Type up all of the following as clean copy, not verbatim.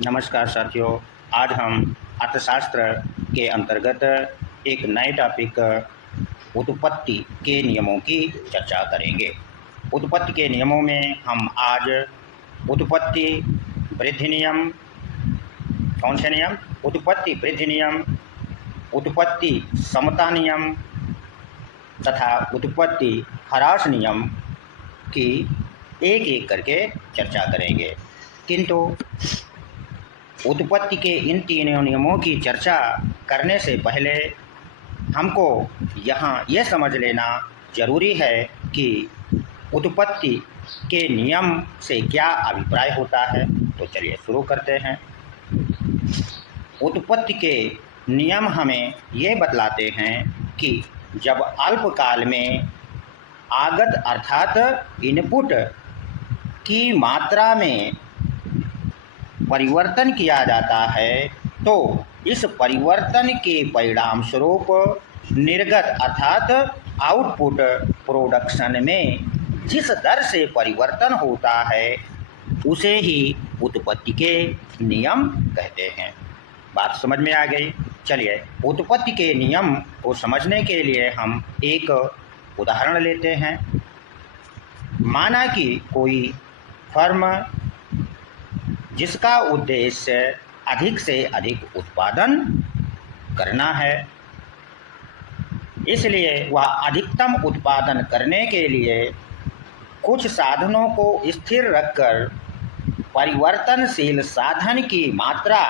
नमस्कार साथियों। आज हम अर्थशास्त्र के अंतर्गत एक नए टॉपिक उत्पत्ति के नियमों की चर्चा करेंगे। उत्पत्ति के नियमों में हम आज उत्पत्ति वृद्धि नियम, कौन से नियम? उत्पत्ति वृद्धि नियम, उत्पत्ति समता नियम तथा उत्पत्ति ह्रास नियम की एक एक करके चर्चा करेंगे। किंतु उत्पत्ति के इन तीनों नियमों की चर्चा करने से पहले हमको यहाँ यह समझ लेना जरूरी है कि उत्पत्ति के नियम से क्या अभिप्राय होता है। तो चलिए शुरू करते हैं। उत्पत्ति के नियम हमें ये बतलाते हैं कि जब अल्पकाल में आगत अर्थात इनपुट की मात्रा में परिवर्तन किया जाता है तो इस परिवर्तन के परिणाम स्वरूप निर्गत अर्थात आउटपुट प्रोडक्शन में जिस दर से परिवर्तन होता है उसे ही उत्पत्ति के नियम कहते हैं। बात समझ में आ गई। चलिए उत्पत्ति के नियम को समझने के लिए हम एक उदाहरण लेते हैं। माना कि कोई फर्म जिसका उद्देश्य अधिक से अधिक उत्पादन करना है, इसलिए वह अधिकतम उत्पादन करने के लिए कुछ साधनों को स्थिर रखकर परिवर्तनशील साधन की मात्रा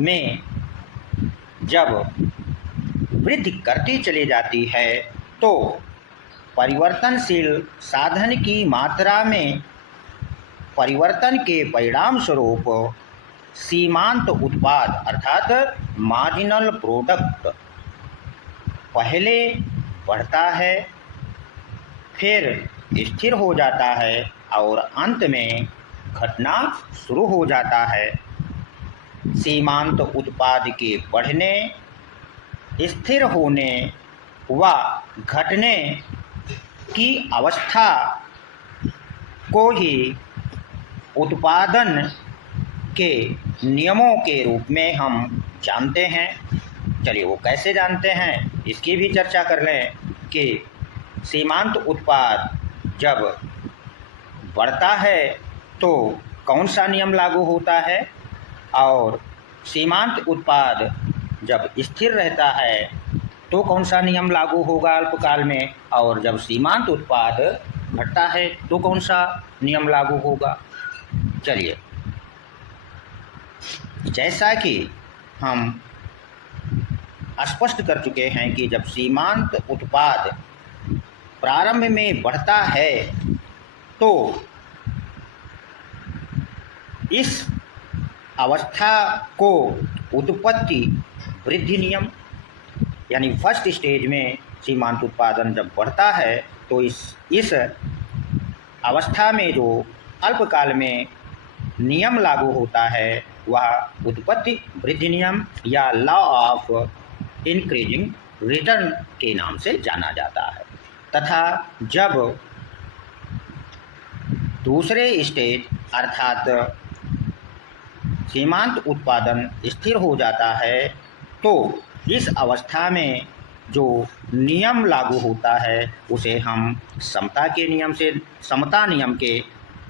में जब वृद्धि करती चली जाती है तो परिवर्तनशील साधन की मात्रा में परिवर्तन के परिणाम स्वरूप सीमांत उत्पाद अर्थात मार्जिनल प्रोडक्ट पहले बढ़ता है, फिर स्थिर हो जाता है और अंत में घटना शुरू हो जाता है। सीमांत उत्पाद के बढ़ने, स्थिर होने व घटने की अवस्था को ही उत्पादन के नियमों के रूप में हम जानते हैं। चलिए वो कैसे जानते हैं इसकी भी चर्चा कर लें कि सीमांत उत्पाद जब बढ़ता है तो कौन सा नियम लागू होता है और सीमांत उत्पाद जब स्थिर रहता है तो कौन सा नियम लागू होगा अल्पकाल में, और जब सीमांत उत्पाद घटता है तो कौन सा नियम लागू होगा। चलिए जैसा कि हम स्पष्ट कर चुके हैं कि जब सीमांत उत्पाद प्रारंभ में बढ़ता है तो इस अवस्था को उत्पत्ति वृद्धि नियम, यानी फर्स्ट स्टेज में सीमांत उत्पादन जब बढ़ता है तो इस अवस्था में जो अल्पकाल में नियम लागू होता है वह उत्पत्ति वृद्धि नियम या लॉ ऑफ इंक्रीजिंग रिटर्न के नाम से जाना जाता है। तथा जब दूसरे स्टेज अर्थात सीमांत उत्पादन स्थिर हो जाता है तो इस अवस्था में जो नियम लागू होता है उसे हम समता नियम के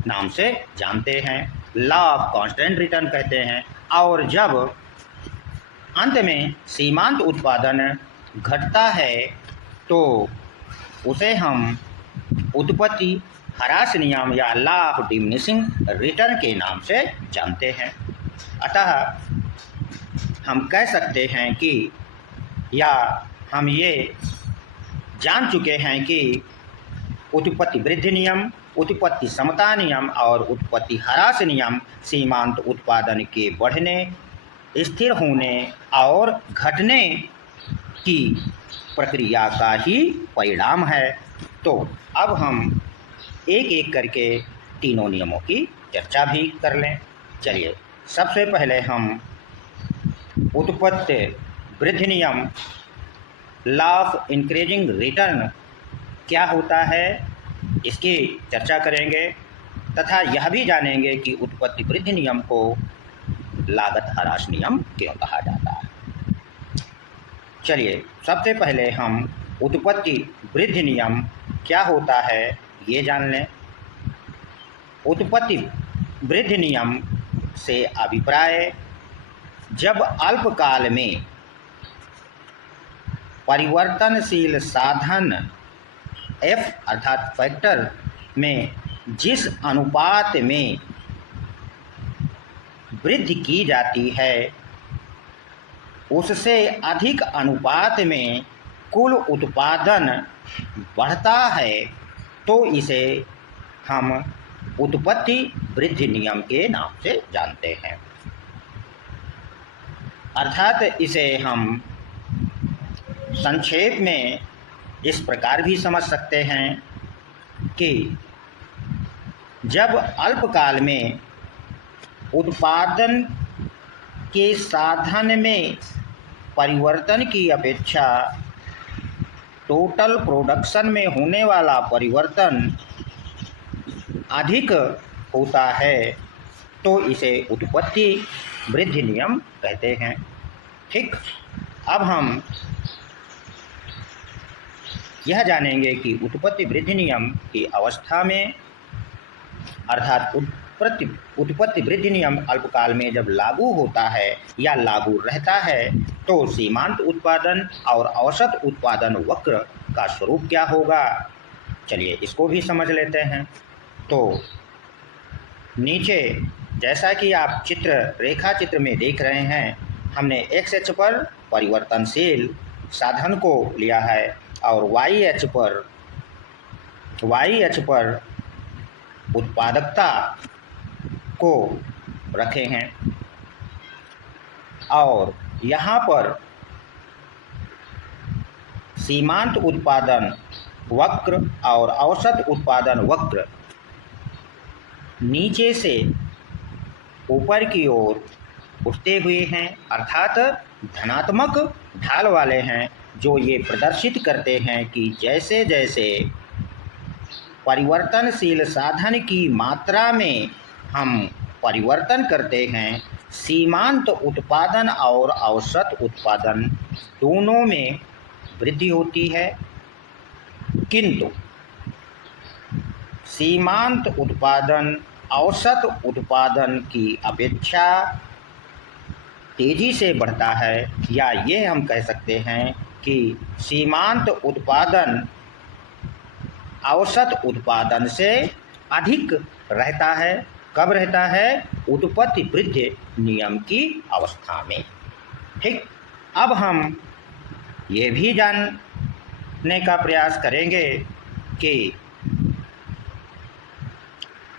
नाम से जानते हैं, लॉ ऑफ कांस्टेंट रिटर्न कहते हैं। और जब अंत में सीमांत उत्पादन घटता है तो उसे हम उत्पत्ति ह्रास नियम या लॉ ऑफ डिमिनिशिंग रिटर्न के नाम से जानते हैं। अतः हम कह सकते हैं कि या हम ये जान चुके हैं कि उत्पत्ति वृद्धि नियम, उत्पत्ति समता नियम और उत्पत्ति ह्रास नियम सीमांत उत्पादन के बढ़ने, स्थिर होने और घटने की प्रक्रिया का ही परिणाम है। तो अब हम एक एक करके तीनों नियमों की चर्चा भी कर लें। चलिए सबसे पहले हम उत्पत्ति वृद्धि नियम लॉ ऑफ इंक्रीजिंग रिटर्न क्या होता है इसकी चर्चा करेंगे तथा यह भी जानेंगे कि उत्पत्ति वृद्धि नियम को लागत ह्रास नियम क्यों कहा जाता है। चलिए सबसे पहले हम उत्पत्ति वृद्धि नियम क्या होता है ये जान लें। उत्पत्ति वृद्धि नियम से अभिप्राय जब अल्पकाल में परिवर्तनशील साधन F अर्थात फैक्टर में जिस अनुपात में वृद्धि की जाती है उससे अधिक अनुपात में कुल उत्पादन बढ़ता है तो इसे हम उत्पत्ति वृद्धि नियम के नाम से जानते हैं। अर्थात इसे हम संक्षेप में इस प्रकार भी समझ सकते हैं कि जब अल्पकाल में उत्पादन के साधन में परिवर्तन की अपेक्षा टोटल प्रोडक्शन में होने वाला परिवर्तन अधिक होता है तो इसे उत्पत्ति वृद्धि नियम कहते हैं। ठीक, अब हम यह जानेंगे कि उत्पत्ति वृद्धि नियम की अवस्था में अर्थात उत्पत्ति वृद्धि नियम अल्पकाल में जब लागू होता है या लागू रहता है तो सीमांत उत्पादन और औसत उत्पादन वक्र का स्वरूप क्या होगा। चलिए इसको भी समझ लेते हैं। तो नीचे जैसा कि आप रेखा चित्र में देख रहे हैं, हमने एक्स अक्ष पर परिवर्तनशील साधन को लिया है और वाई अक्ष पर उत्पादकता को रखे हैं और यहाँ पर सीमांत उत्पादन वक्र और औसत उत्पादन वक्र नीचे से ऊपर की ओर उठते हुए हैं अर्थात धनात्मक ढाल वाले हैं, जो ये प्रदर्शित करते हैं कि जैसे जैसे परिवर्तनशील साधन की मात्रा में हम परिवर्तन करते हैं सीमांत उत्पादन और औसत उत्पादन दोनों में वृद्धि होती है, किंतु सीमांत उत्पादन औसत उत्पादन की अपेक्षा तेजी से बढ़ता है, या ये हम कह सकते हैं कि सीमांत उत्पादन औसत उत्पादन से अधिक रहता है। कब रहता है? उत्पत्ति वृद्धि नियम की अवस्था में। ठीक, अब हम ये भी जानने का प्रयास करेंगे कि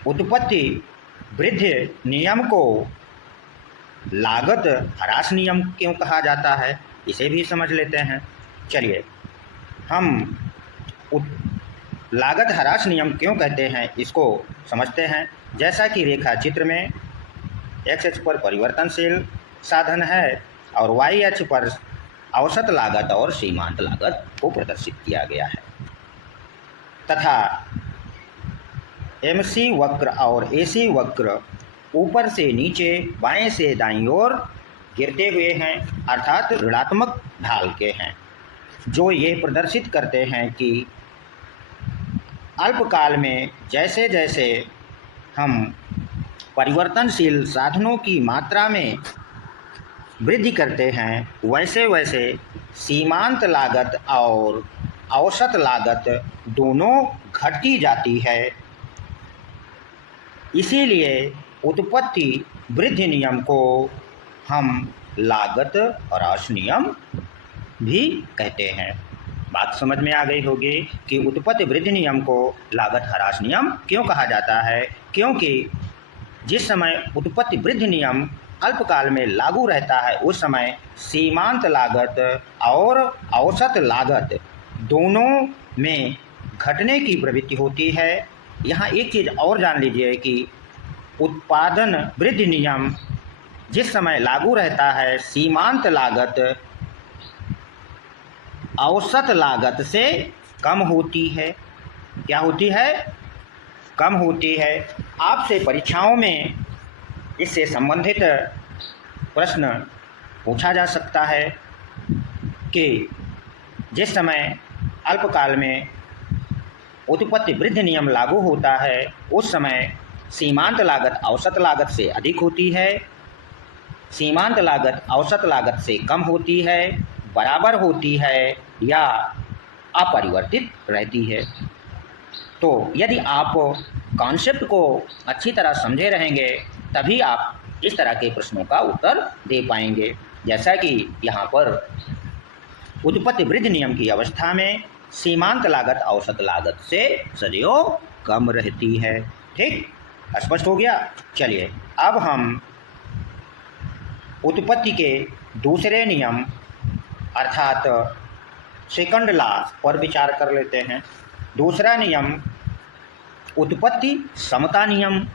उत्पत्ति वृद्धि नियम को लागत ह्रास नियम क्यों कहा जाता है, इसे भी समझ लेते हैं। चलिए हम लागत ह्रास नियम क्यों कहते हैं इसको समझते हैं। जैसा कि रेखा चित्र में एक्स अक्ष पर परिवर्तनशील साधन है और वाई अक्ष पर औसत लागत और सीमांत लागत को प्रदर्शित किया गया है तथा MC वक्र और AC वक्र ऊपर से नीचे बाएं से दाईं ओर गिरते हुए हैं अर्थात ऋणात्मक ढाल के हैं, जो ये प्रदर्शित करते हैं कि अल्पकाल में जैसे जैसे हम परिवर्तनशील साधनों की मात्रा में वृद्धि करते हैं वैसे वैसे सीमांत लागत और औसत लागत दोनों घटती जाती है। इसीलिए उत्पत्ति वृद्धि नियम को हम लागत ह्रास नियम भी कहते हैं। बात समझ में आ गई होगी कि उत्पत्ति वृद्धि नियम को लागत ह्रास नियम क्यों कहा जाता है, क्योंकि जिस समय उत्पत्ति वृद्धि नियम अल्पकाल में लागू रहता है उस समय सीमांत लागत और औसत लागत दोनों में घटने की प्रवृत्ति होती है। यहाँ एक चीज़ और जान लीजिए कि उत्पादन वृद्धि नियम जिस समय लागू रहता है सीमांत लागत औसत लागत से कम होती है। क्या होती है? कम होती है। आपसे परीक्षाओं में इससे संबंधित प्रश्न पूछा जा सकता है कि जिस समय अल्पकाल में उत्पत्ति वृद्धि नियम लागू होता है उस समय सीमांत लागत औसत लागत से अधिक होती है, सीमांत लागत औसत लागत से कम होती है, बराबर होती है या अपरिवर्तित रहती है। तो यदि आप कॉन्सेप्ट को अच्छी तरह समझे रहेंगे तभी आप इस तरह के प्रश्नों का उत्तर दे पाएंगे। जैसा कि यहाँ पर उत्पत्ति वृद्धि नियम की अवस्था में सीमांत लागत औसत लागत से सदैव कम रहती है। ठीक, स्पष्ट हो गया। चलिए अब हम उत्पत्ति के दूसरे नियम अर्थात सेकंड लॉ पर विचार कर लेते हैं। दूसरा नियम उत्पत्ति समता नियम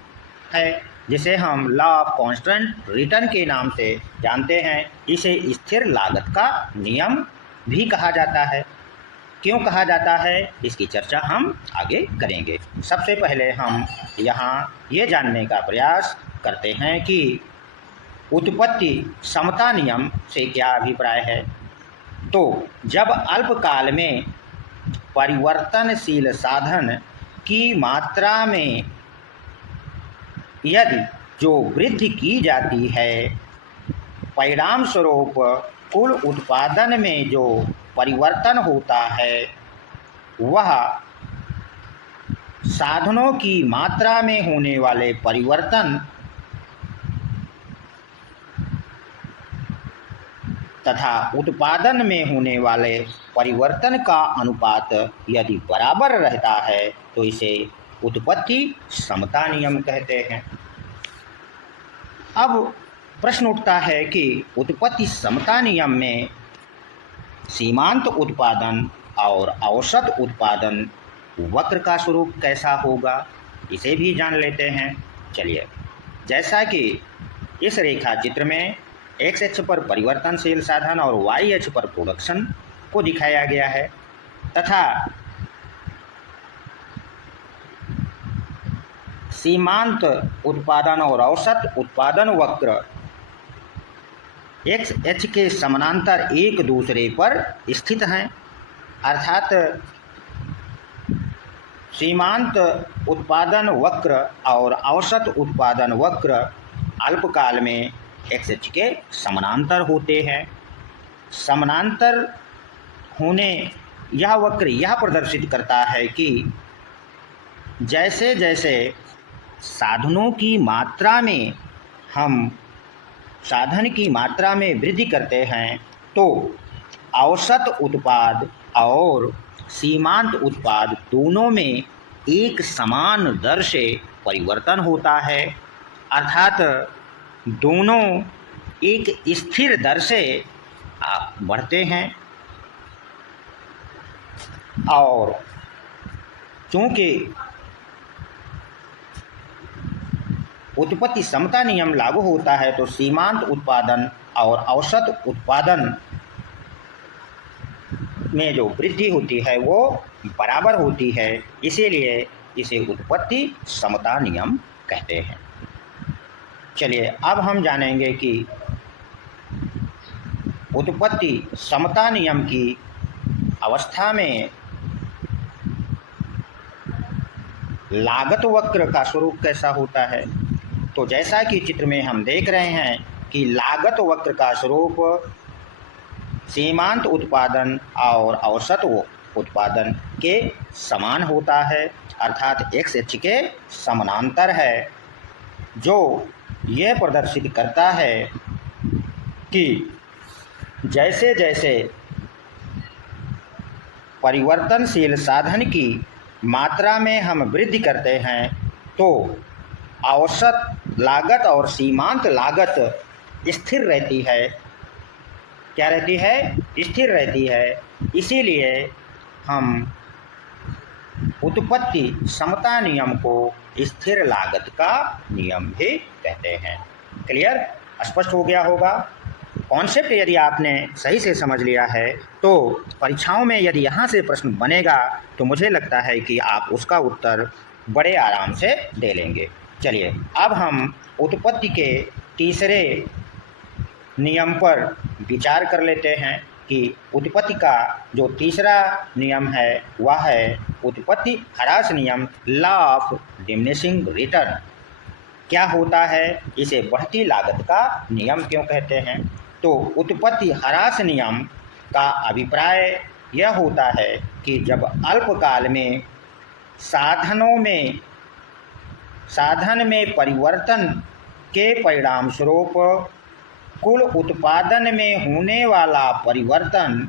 है, जिसे हम लॉ ऑफ कांस्टेंट रिटर्न के नाम से जानते हैं। इसे स्थिर लागत का नियम भी कहा जाता है। क्यों कहा जाता है इसकी चर्चा हम आगे करेंगे। सबसे पहले हम यहाँ ये जानने का प्रयास करते हैं कि उत्पत्ति समता नियम से क्या अभिप्राय है। तो जब अल्पकाल में परिवर्तनशील साधन की मात्रा में यदि जो वृद्धि की जाती है, परिणाम स्वरूप कुल उत्पादन में जो परिवर्तन होता है वह साधनों की मात्रा में होने वाले परिवर्तन तथा उत्पादन में होने वाले परिवर्तन का अनुपात यदि बराबर रहता है तो इसे उत्पत्ति समता नियम कहते हैं। अब प्रश्न उठता है कि उत्पत्ति समता नियम में सीमांत उत्पादन और औसत उत्पादन वक्र का स्वरूप कैसा होगा, इसे भी जान लेते हैं। चलिए, जैसा कि इस रेखा चित्र में एक्स अक्ष पर परिवर्तनशील साधन और वाई अक्ष पर प्रोडक्शन को दिखाया गया है तथा सीमांत उत्पादन और औसत उत्पादन वक्र एक्स अक्ष के समानांतर एक दूसरे पर स्थित हैं। अर्थात सीमांत उत्पादन वक्र और औसत उत्पादन वक्र अल्पकाल में एक्स अक्ष के समानांतर होते हैं। समानांतर होने यह वक्र यह प्रदर्शित करता है कि जैसे जैसे साधनों की मात्रा में हम साधन की मात्रा में वृद्धि करते हैं तो औसत उत्पाद और सीमांत उत्पाद दोनों में एक समान दर से परिवर्तन होता है। अर्थात दोनों एक स्थिर दर से बढ़ते हैं और चूँकि उत्पत्ति समता नियम लागू होता है तो सीमांत उत्पादन और औसत उत्पादन में जो वृद्धि होती है वो बराबर होती है, इसीलिए इसे उत्पत्ति समता नियम कहते हैं। चलिए अब हम जानेंगे कि उत्पत्ति समता नियम की अवस्था में लागत वक्र का स्वरूप कैसा होता है। तो जैसा कि चित्र में हम देख रहे हैं कि लागत वक्र का स्वरूप सीमांत उत्पादन और औसत उत्पादन के समान होता है, अर्थात एक्स अक्ष के समानांतर है, जो यह प्रदर्शित करता है कि जैसे जैसे परिवर्तनशील साधन की मात्रा में हम वृद्धि करते हैं तो औसत लागत और सीमांत लागत स्थिर रहती है। क्या रहती है? स्थिर रहती है। इसीलिए हम उत्पत्ति समता नियम को स्थिर लागत का नियम भी कहते हैं। क्लियर? स्पष्ट हो गया होगा। कॉन्सेप्ट यदि आपने सही से समझ लिया है तो परीक्षाओं में यदि यहाँ से प्रश्न बनेगा तो मुझे लगता है कि आप उसका उत्तर बड़े आराम से दे लेंगे। चलिए अब हम उत्पत्ति के तीसरे नियम पर विचार कर लेते हैं कि उत्पत्ति का जो तीसरा नियम है वह है उत्पत्ति ह्रास नियम, लॉ ऑफ डिमिनिशिंग रिटर्न। क्या होता है, इसे बढ़ती लागत का नियम क्यों कहते हैं? तो उत्पत्ति ह्रास नियम का अभिप्राय यह होता है कि जब अल्पकाल में साधन में परिवर्तन के परिणाम स्वरूप कुल उत्पादन में होने वाला परिवर्तन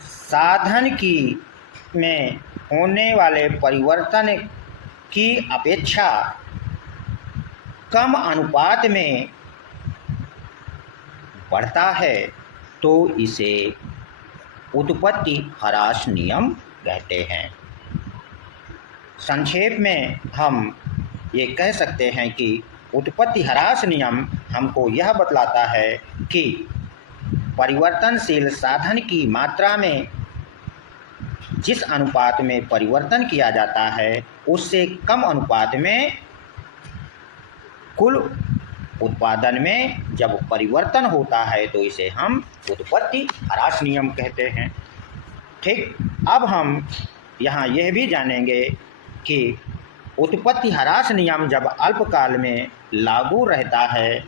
साधन में होने वाले परिवर्तन की अपेक्षा कम अनुपात में बढ़ता है तो इसे उत्पत्ति ह्रास नियम कहते हैं। संक्षेप में हम ये कह सकते हैं कि उत्पत्ति ह्रास नियम हमको यह बतलाता है कि परिवर्तनशील साधन की मात्रा में जिस अनुपात में परिवर्तन किया जाता है उससे कम अनुपात में कुल उत्पादन में जब परिवर्तन होता है तो इसे हम उत्पत्ति ह्रास नियम कहते हैं। ठीक, अब हम यहाँ यह भी जानेंगे कि उत्पत्ति ह्रास नियम जब अल्पकाल में लागू रहता है,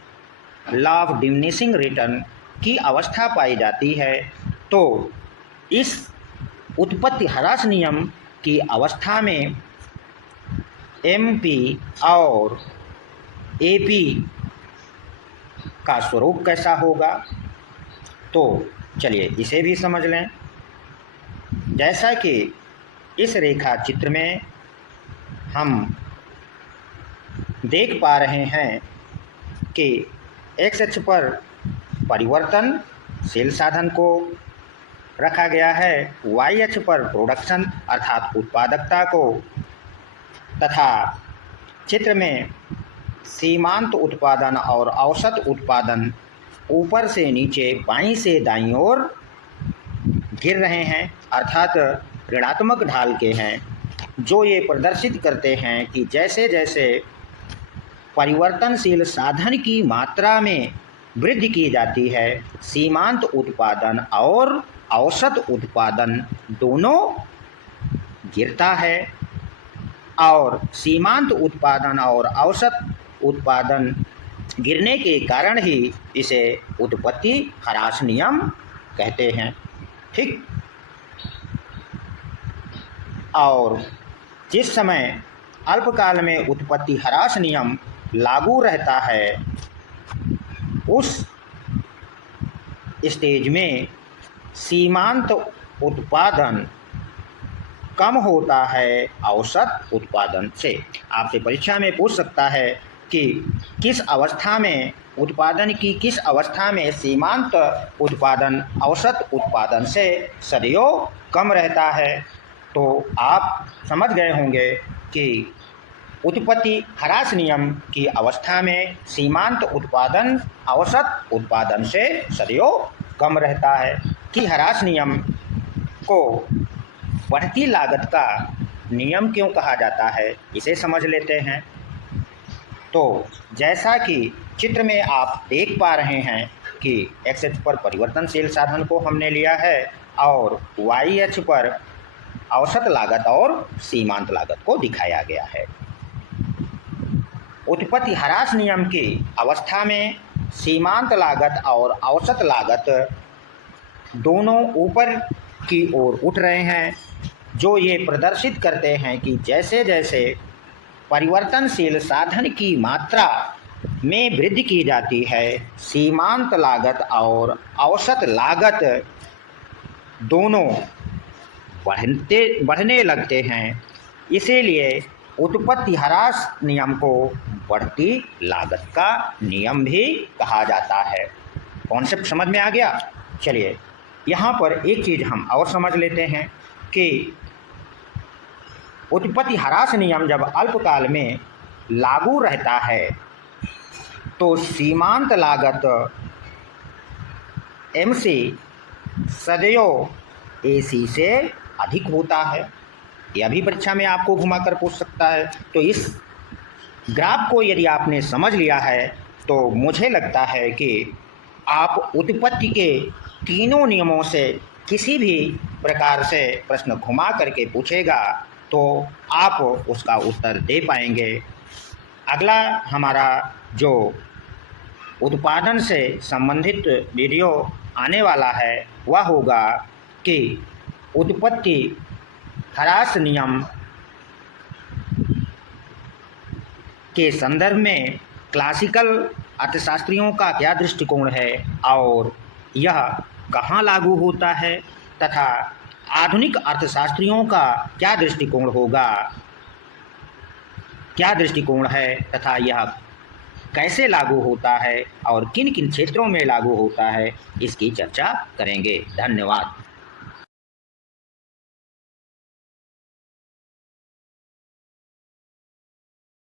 लॉ ऑफ डिमिनिशिंग रिटर्न की अवस्था पाई जाती है, तो इस उत्पत्ति ह्रास नियम की अवस्था में एमपी और एपी का स्वरूप कैसा होगा, तो चलिए इसे भी समझ लें। जैसा कि इस रेखा चित्र में हम देख पा रहे हैं कि एक्स अक्ष पर परिवर्तनशील साधन को रखा गया है, वाई अक्ष पर प्रोडक्शन अर्थात उत्पादकता को, तथा चित्र में सीमांत उत्पादन और औसत उत्पादन ऊपर से नीचे बाईं से दाईं ओर गिर रहे हैं अर्थात ऋणात्मक ढाल के हैं, जो ये प्रदर्शित करते हैं कि जैसे जैसे परिवर्तनशील साधन की मात्रा में वृद्धि की जाती है, सीमांत उत्पादन और औसत उत्पादन दोनों गिरता है और सीमांत उत्पादन और औसत उत्पादन गिरने के कारण ही इसे उत्पत्ति ह्रास नियम कहते हैं। ठीक, और जिस समय अल्पकाल में उत्पत्ति ह्रास नियम लागू रहता है उस स्टेज में सीमांत उत्पादन कम होता है औसत उत्पादन से। आपसे परीक्षा में पूछ सकता है कि किस अवस्था में उत्पादन की किस अवस्था में सीमांत उत्पादन औसत उत्पादन से सदैव कम रहता है, तो आप समझ गए होंगे कि उत्पत्ति ह्रास नियम की अवस्था में सीमांत उत्पादन औसत उत्पादन से सदैव कम रहता है। कि ह्रास नियम को बढ़ती लागत का नियम क्यों कहा जाता है, इसे समझ लेते हैं। तो जैसा कि चित्र में आप देख पा रहे हैं कि एक्स अक्ष पर परिवर्तनशील साधन को हमने लिया है और वाई अक्ष पर औसत लागत और सीमांत लागत को दिखाया गया है। उत्पत्ति ह्रास नियम की अवस्था में सीमांत लागत और औसत लागत दोनों ऊपर की ओर उठ रहे हैं, जो ये प्रदर्शित करते हैं कि जैसे जैसे परिवर्तनशील साधन की मात्रा में वृद्धि की जाती है, सीमांत लागत और औसत लागत दोनों बढ़ने लगते हैं। इसीलिए उत्पत्ति ह्रास नियम को बढ़ती लागत का नियम भी कहा जाता है। कॉन्सेप्ट समझ में आ गया? चलिए यहाँ पर एक चीज़ हम और समझ लेते हैं कि उत्पत्ति ह्रास नियम जब अल्पकाल में लागू रहता है तो सीमांत लागत MC सदैव AC से अधिक होता है। यह भी परीक्षा में आपको घुमाकर पूछ सकता है। तो इस ग्राफ को यदि आपने समझ लिया है तो मुझे लगता है कि आप उत्पत्ति के तीनों नियमों से किसी भी प्रकार से प्रश्न घुमा करके पूछेगा तो आप उसका उत्तर दे पाएंगे। अगला हमारा जो उत्पादन से संबंधित वीडियो आने वाला है वह होगा कि उत्पत्ति ह्रास नियम के संदर्भ में क्लासिकल अर्थशास्त्रियों का क्या दृष्टिकोण है और यह कहाँ लागू होता है तथा आधुनिक अर्थशास्त्रियों का क्या दृष्टिकोण है तथा यह कैसे लागू होता है और किन किन क्षेत्रों में लागू होता है, इसकी चर्चा करेंगे। धन्यवाद।